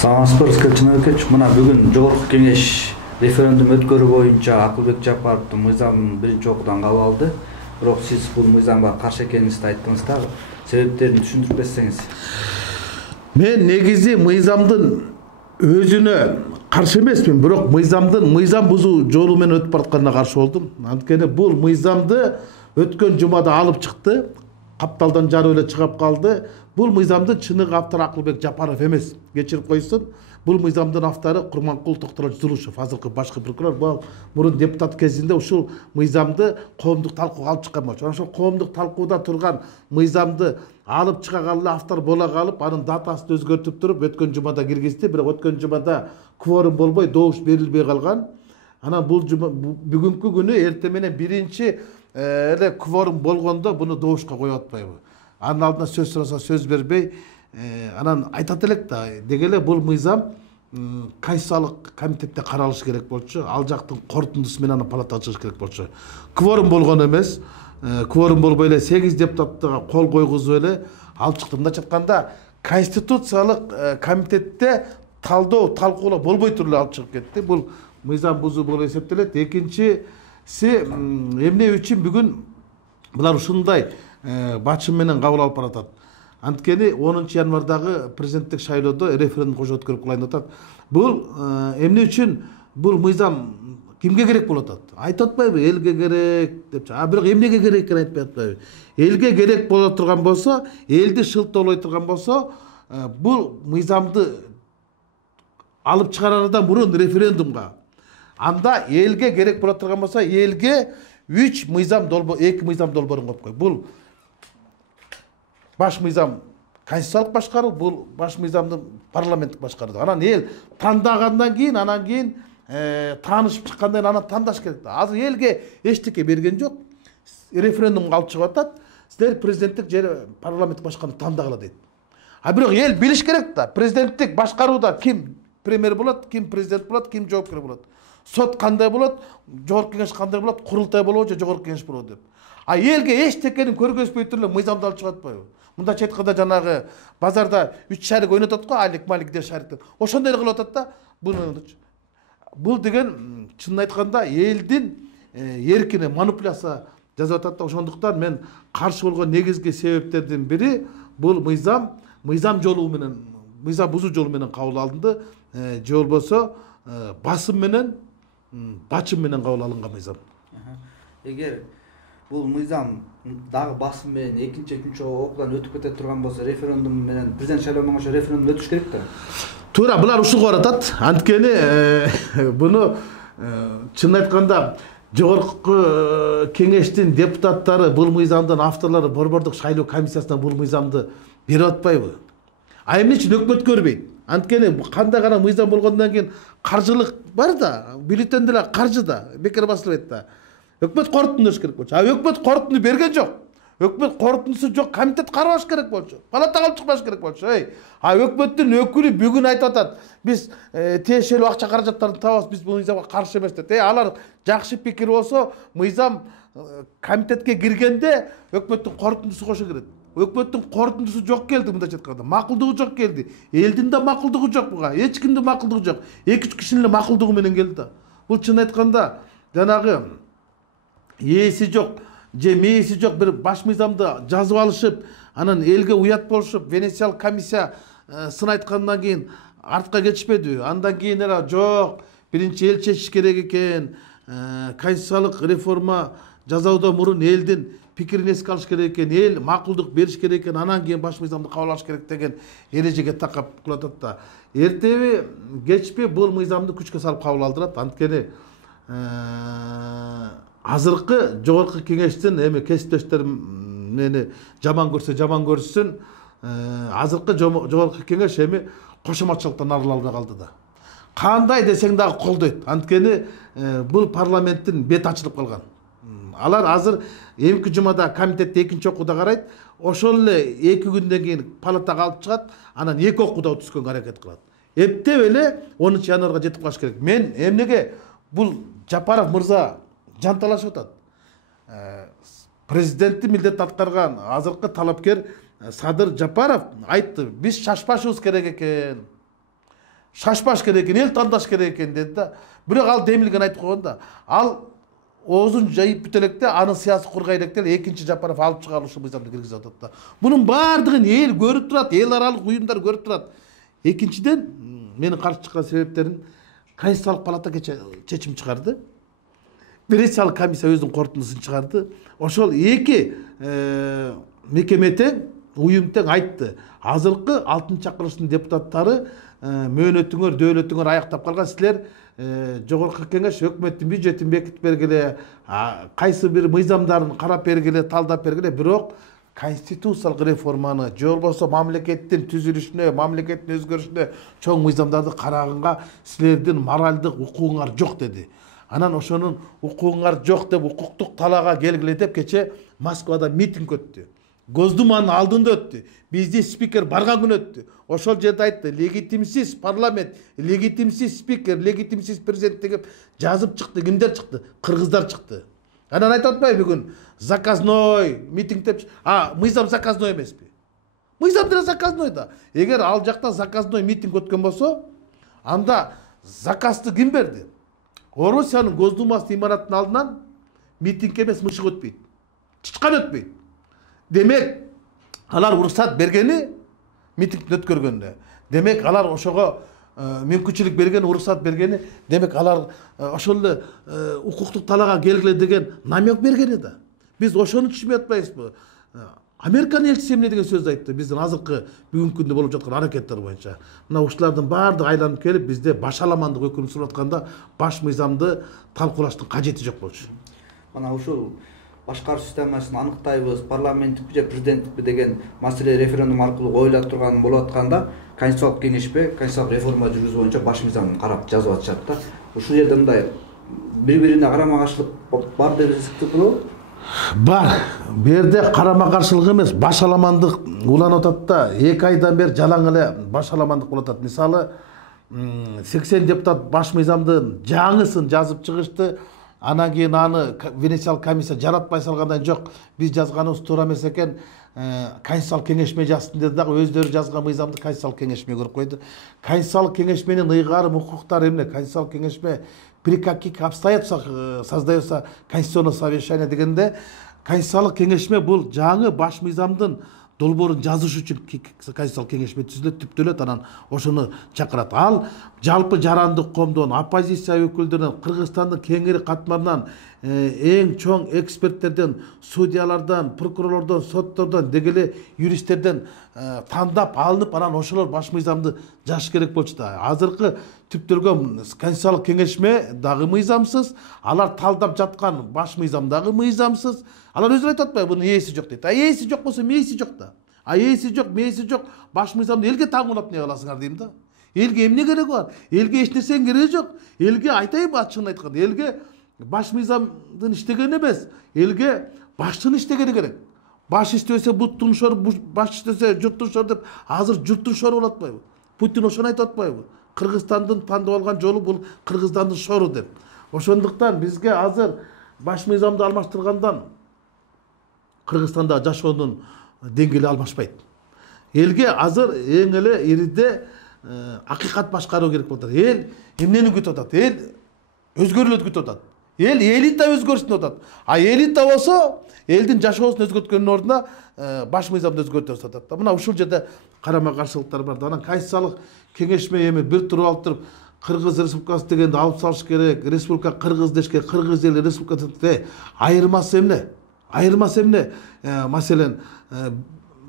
Саламатсызбы, Чыныбек. Мына бүгүн Жогорку Кеңеш референдум өткөрүү боюнча Акылбек Жапаровдун мыйзамын биринчи окуудан кабыл алды. Бирок сиз бул мыйзамга каршы экениңизди айттыңыз да, себептерин түшүндүрүп берсеңиз. Мен негизи мыйзамдын өзүнө каршы эмесмин, бирок мыйзам бузуу жолу менен өтүп баратканына каршы болдум. Анткени бул мыйзамды өткөн жумада алып чыкты, капталдан жарып эле чыгып калды. Бул мыйзамдын чыныгы автору Акылбек Жапаров эмес. Кечирип койсун. Бул мыйзамдын автору Курманкул Токтолович Зулушев, азыркы башкы прокурор. Бул мурун депутат кезинде ушул мыйзамды коомдук талкууга алып чыккан болчу. Ошол коомдук талкууда турган мыйзамды алып чыга калып, автор бола калып, анын датасын өзгөртүп туруп өткөн жумада киргизди. Бирок өткөн жумада кворум болбой, добуш берилбей калган. Анан бул бүгүнкү күнү эртең менен биринчи эле кворум болгондо буну добушка коюп атпайбы? Анын алдына сөз сураса сөз бербей, анан айтат элек да, деги эле бул мыйзам Конституциялык комитетте каралышы керек болчу, ал жактын корутундусу менен аны палатага чыгыш керек болчу. Кворум болгон эмес, кворум болбой эле 8 депутаттыга кол койгузуп эле алып чыкты. Мындайча айтканда, Конституциялык комитетте талкуулоо болбой туруп алып чыгып кетти. Бул мыйзам бузуу болуп эсептелет. Экинчиси, эмне үчүн бүгүн булар ушундай бачым менен кабыл алып баратат? Анткени 10 январдагы президенттик шайлоодо референдум кошо өткөрүп кылайын деп атат. Бул эмне үчүн бул мыйзам кимге керек болуп атат? Айтып атпайбы, элге керек депчи. Бирок эмнеге керек экенин айтпай атпайбы? Элге керек боло турган болсо, элди шылтоолой турган болсо, бул мыйзамды алып чыгарардан мурун референдумга. Анда элге керек боло турган болсо, элге 2 мыйзам долбоорун коюп кой. Бул баш мыйзам конституциялык башкаруу, бул баш мыйзамдын парламенттик башкаруу. Анан эл тандагандан кийин, анан кийин таанышып чыккандан кийин анан тандаш керек да. Азыр элге эчтеке берген жок. Референдумга алып чыгып атат. Силер президенттик же парламенттик башкарууну тандагыла дейт. Бирок эл билиш керек да. Президенттик башкарууда ким премьер болот, ким президент болот, ким жоопкер болот. Сот кандай болот, жогорку кеңеш кандай болот, курултай болобу же жогорку кеңеш болобу деп. Элге эчтекени көргөзбөй туруп эле мыйзамды алып чыгып атпайбы? Мындайча айтканда, жанагы базарда 3 шарик ойнотот го, айлык малик деп шарик. Ошондой кылып атат да. Бул деген чынын айтканда элдин эркине манипуляция жасап атат да. Ошондуктан мен каршы болгон негизги себептердин бири бул мыйзам жолу менен, мыйзам бузуу жолу менен кабыл алынды. Же болбосо басым менен, бачым менен кабыл алынган мыйзам. Эгер бул мыйзам дагы басым менен экинчи, үчүнчү окуудан өтүп кете турган болсо, референдум менен президент шайлоонун ошо референдум өтүш керек да. Туура, булар ушуга баратат. Анткени буну чынын айтканда жогорку кеңештин депутаттары, бул мыйзамдын авторлору борбордук шайлоо комиссиясына бул мыйзамды берип атпайбы? Эмне үчүн өкмөт көрбөйт? Анткени кандай гана мыйзам болгондон кийин каржылык бар да, бюллетен деле каржы да, бекер басылбайт да. Өкмөт корутундуш керек болчу. Өкмөт корутунду берген жок. Өкмөт корутундусу жок, комитет карабаш керек болчу. Палатага алып чыкпаш керек болчу. Өкмөттүн өкүлү бүгүн айтып атат. Биз тиешелүү акча каражаттарды табабыз, биз бул мыйзамга каршы эмес деп. Алар жакшы пикир болсо, мыйзам комитетке киргенде өкмөттүн корутундусу кошо кирет. Өкмөттүн корутундусу жок келди, мындайча айтканда. Макулдугу жок келди. Элдин да макулдугу жок буга. Эч кимдин макулдугу жок. 2-3 кишинин эле макулдугу менен келди да. Бул чын айтканда жанагы ээси жок же мээси жок бир баш мыйзамды жазып алышып, анан элге уят болушуп, Венециялык комиссия сын айткандан кийин артка кетишпедиби? Андан кийин эле жок, биринчи эл чечиш керек экен, конституциялык реформа жасоодон мурун элдин пикирин эске алыш керек экен, эл макулдук бериш керек экен, анан кийин баш мыйзамды кабыл алыш керек деген эрежеге такап кылатат да. Эртеби, кечпи бул мыйзамды күчкө салып кабыл алдырат. Анткени азыркы жогорку кеңештин кесиптештер мени жаман көрсүн, азыркы жогорку кеңеш кошоматчылыктан арыла албай калды да. Кандай десең дагы колдойт. Анткени бул парламенттин бети ачылып калган. Алар азыр эмки жумада комитетте экинчи окууда карайт, ошол эле 2 күндөн кийин палатага алып чыгат, анан 2 окууда түзгөнгө аракет кылат. Эптеп эле 10 январга жетип калыш керек. Мен эмнеге бул Жапаров мырза жанталашып атат? Президенттин милдетин аткарган азыркы талапкер Садыр Жапаров айтты, биз шашпашыбыз керек экен. шашпаш керек экен, эл тандаш керек экен деди да. Бирок ал демилген айтып койгон да. Ал оозун жайып бүтө электе, анын сыясы кургай электе экинчи Жапаров алып чыгарып ушул мыйзамды киргизип атат да. Бунун баардыгын эл көрүп турат, эл аралык уюмдар көрүп турат. Экинчиден, менин каршы чыккан себептерин Конституциялык палата чечим чыгарды. Вересиялык комиссия өзүнүн корутундусун чыгарды. Ошол эки мекеме тең, уюм тең айтты. Азыркы 6-чакырылыштын депутаттары мөөнөтүңөр, дөөлөтүңөр аяктап калган, силер жогорку кеңеш өкмөттүн бюджетин бекитип бергиле, кайсы бир мыйзамдарын карап бергиле, талдап бергиле, бирок конституциялык реформаны же болбосо мамлекеттин түзүлүшүнө, мамлекеттин өзгөрүшүнө чоң мыйзамдарды караганга силердин моралдык укугуңар жок деди. Анан ошонун укугуңар жок деп укуктук талаага келгиле деп кече Москвада митинг өттү. Госдуманын алдында өттү. Бизде спикер барган күнү өттү. Ошол жерде айтты: легитимсиз парламент, легитимсиз спикер, легитимсиз президент деп жазып чыкты. Кимдер чыкты? Кыргыздар чыкты. Анан айтып атпайбы бүгүн заказной митинг деп, мыйзам заказной эмеспи? Мыйзам деле заказной да. Эгер ал жакта заказной митинг өткөн болсо, анда заказды ким берди? Орусиянын Госдумасы имараттын алдынан митинг эмес, мышык өтпөйт. Чычкан өтпөйт. Демек, алар уруксат бергени митингди өткөргөндө. Демек, алар ошого мүмкүнчүлүк берген, уруксат бергени, демек алар ошол эле укуктук талаага келгиле деген намек бергени да. Биз ошону түшүнбөй атпайбызбы? Американын элчиси эмне деген сөз айтты биздин азыркы бүгүнкү күндө болуп жаткан аракеттер боюнча? Мына ушулардын баардыгы айланып келип, бизде башаламандык өкүмү сүрүп атканда баш мыйзамды талкуулаштын кажети жок болчу. Мына ушул башкаруу системасын аныктайбыз, парламенттикпи же президенттикпи деген маселе референдум аркылуу коюла турган болуп атканда, Конституциялык кеңешпе конституциялык реформа жүргүзүү боюнча баш мыйзамын карап жазып атышат да. Ушул жерде мындай бири-бирине карама-каршылык бар деп эсептейбизби? Бар. Бу жерде карама-каршылык эмес, башаламандык уланып атат да. 2 айдан бери жалаң эле башаламандык болуп атат. Мисалы, 80 депутат баш мыйзамдын жаңысын жазып чыгышты. Анан кийин аны Венециялык комиссия жаратпай салгандан жок, биз жазганыбыз туура эмес экен, Конституциялык кеңешме жазсын деди дагы, өздөрү жазган мыйзамды Конституциялык кеңешме көрүп койду. Конституциялык кеңешменин ыйгарым укуктары эмне? Конституциялык кеңешме при каких обстоятельствах создается конституционное совещание дегенде, Конституциялык кеңешме бул жаңы баш мыйзамдын долбоорун жазыш үчүн Конституциялык кеңешме түзүлөт, түптөлөт, анан ошону чакырат. Ал жалпы жарандык коомдон, оппозиция өкүлдөрүнөн, Кыргызстандын кеңири катмарынан, эң чоң эксперттерден, судьялардан, прокурорлордон, соттордон, дегеле юристтерден тандап алынып, анан ошолор баш мыйзамды жазыш керек болчу да. Азыркы түптөлгөн Конституциялык кеңешме дагы мыйзамсыз, алар талдап жаткан баш мыйзам дагы мыйзамсыз. Алар өзү айтып атпайбы, бунун ээси жок дейт. Ээси жок болсо мээси жок да. Ээси жок, мээси жок, баш мыйзамды элге таңуулап не кыласыңар дейм да. Элге эмне кереги бар? Элге эч нерсенин кереги жок. Элге айтайбы, ачыгын айтканда, элге баш мыйзамдын иштегени эмес, элге баштын иштегени керек. Баш иштебесе буттун шору, баш иштесе журттун шору деп, азыр журттун шору болуп атпайбы? Путин ошону айтып атпайбы? Кыргызстандын тандап алган жолу бул Кыргызстандын шору деп. Ошондуктан бизге азыр баш мыйзамды алмаштыргандан Кыргызстанда жашоонун деңгээли алмашпайт. Элге азыр эң эле ириде акыйкат башкаруу керек болот. Эл эмнени күтүп атат? Эл өзгөрүүлөрдү күтүп атат. Эл элита өзгөрүшүн күтүп атат. Элита болсо, элдин жашоосун өзгөрткөндүн ордуна баш мыйзамды өзгөртөп атат. Мына ушул жерде карама-каршылыктар бар. Анан Конституциялык кеңешме эми бир туруп алып туруп Кыргыз Республикасы дегенди алып салыш керек, республика Кыргыз дешке, Кыргыз эл республикасы айырмасы эмне? Айырмасы эмне? Маселен,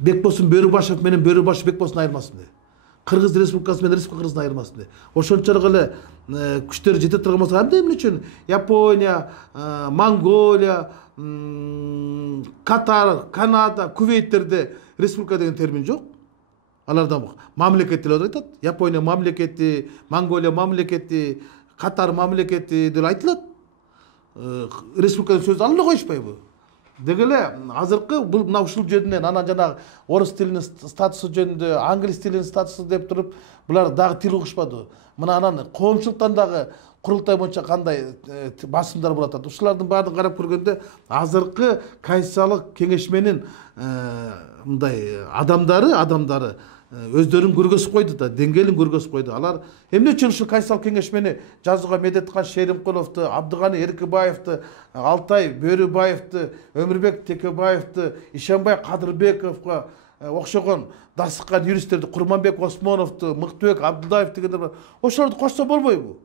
Бекбосун Бөрүбашев менен Бөрүбашев Бекбосун айырмасы эмне? Кыргыз Республикасы менен Республика Кыргыздын айырмасы эмне? Ошончолук эле күчтөр жете турган болсо, эмне үчүн Япония, Монголия, Катар, Канада, Кувейттерде республика деген термин жок. Аларда мамлекет деп айтат. Япония мамлекети, Монголия мамлекети, Катар мамлекети деп айтылат. Республика сөз алына коюшпайбы? Дегеле азыркы бул мына ушул жерден анан жана орус тилинин статусу жөнүндө, англис тилинин статусу деп туруп, булар дагы тил угушпады. Мына анан коомчулуктан дагы курултай боюнча кандай басымдар болуп атат. Ушулардын баардыгын карап көргөндө азыркы Конституциялык кеңешменин мындай адамдары өздөрүн көргөзүп койду да, деңгээлин көргөзүп койду. Алар эмне үчүн ушул Конституциялык кеңешмени жазууга Медеткан Шеримкуловду, Абдыганы Эркибаевди, Алтай Бөрүбаевди, Өмүрбек Текебаевди, Ишенбай Кадырбековго окшогон дасыккан юристтерди, Курманбек Осмоновду, Мыктыбек Абдулдаев дегендер бар. Ошолорду кошсо болбойбу?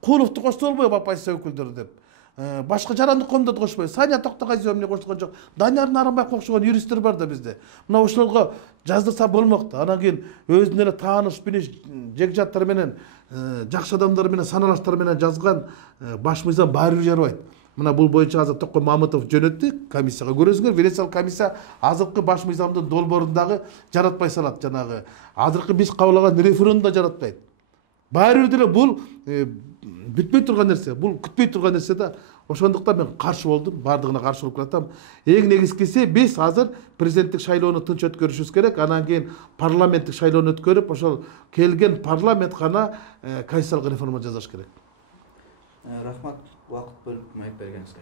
Куловду кошсо болбойбу оппозиция өкүлдөрү деп? Башка жарандык коомдорду кошпойбу? Сания Токтогазиева эмне коштурган жок? Данияр Нарынбаевге окшогон юристтер бар да бизде. Мына ошолорго жаздырса болмок да. Анан кийин өзүнүн эле тааныш биниш жекжаттар менен, жакшы адамдар менен, саналаштар менен жазган баш мыйзам баары бир жарабайт. Мына бул боюнча азыр Токой Мамытов жөнөттү комиссияга. Көрөсүңөр, Венециялык комиссия азыркы баш мыйзамдын долбоорундагы жаратпай салат, жанагы азыркы биз кабыл алган референдумда жаратпайт. Баары бир деле бул бүтпөй турган нерсе, бул күтпөй турган нерсе да. Ошондуктан мен каршы болдум, бардыгына каршы болуп калатам. Эң негизгиси биз азыр президенттик шайлоону тынч өткөрүшүбүз керек, анан кийин парламенттик шайлоону өткөрүп, ошол келген парламент гана конституциялык реформа жасаш керек. Рахмат, убакыт бөлүп маек бергениңизге.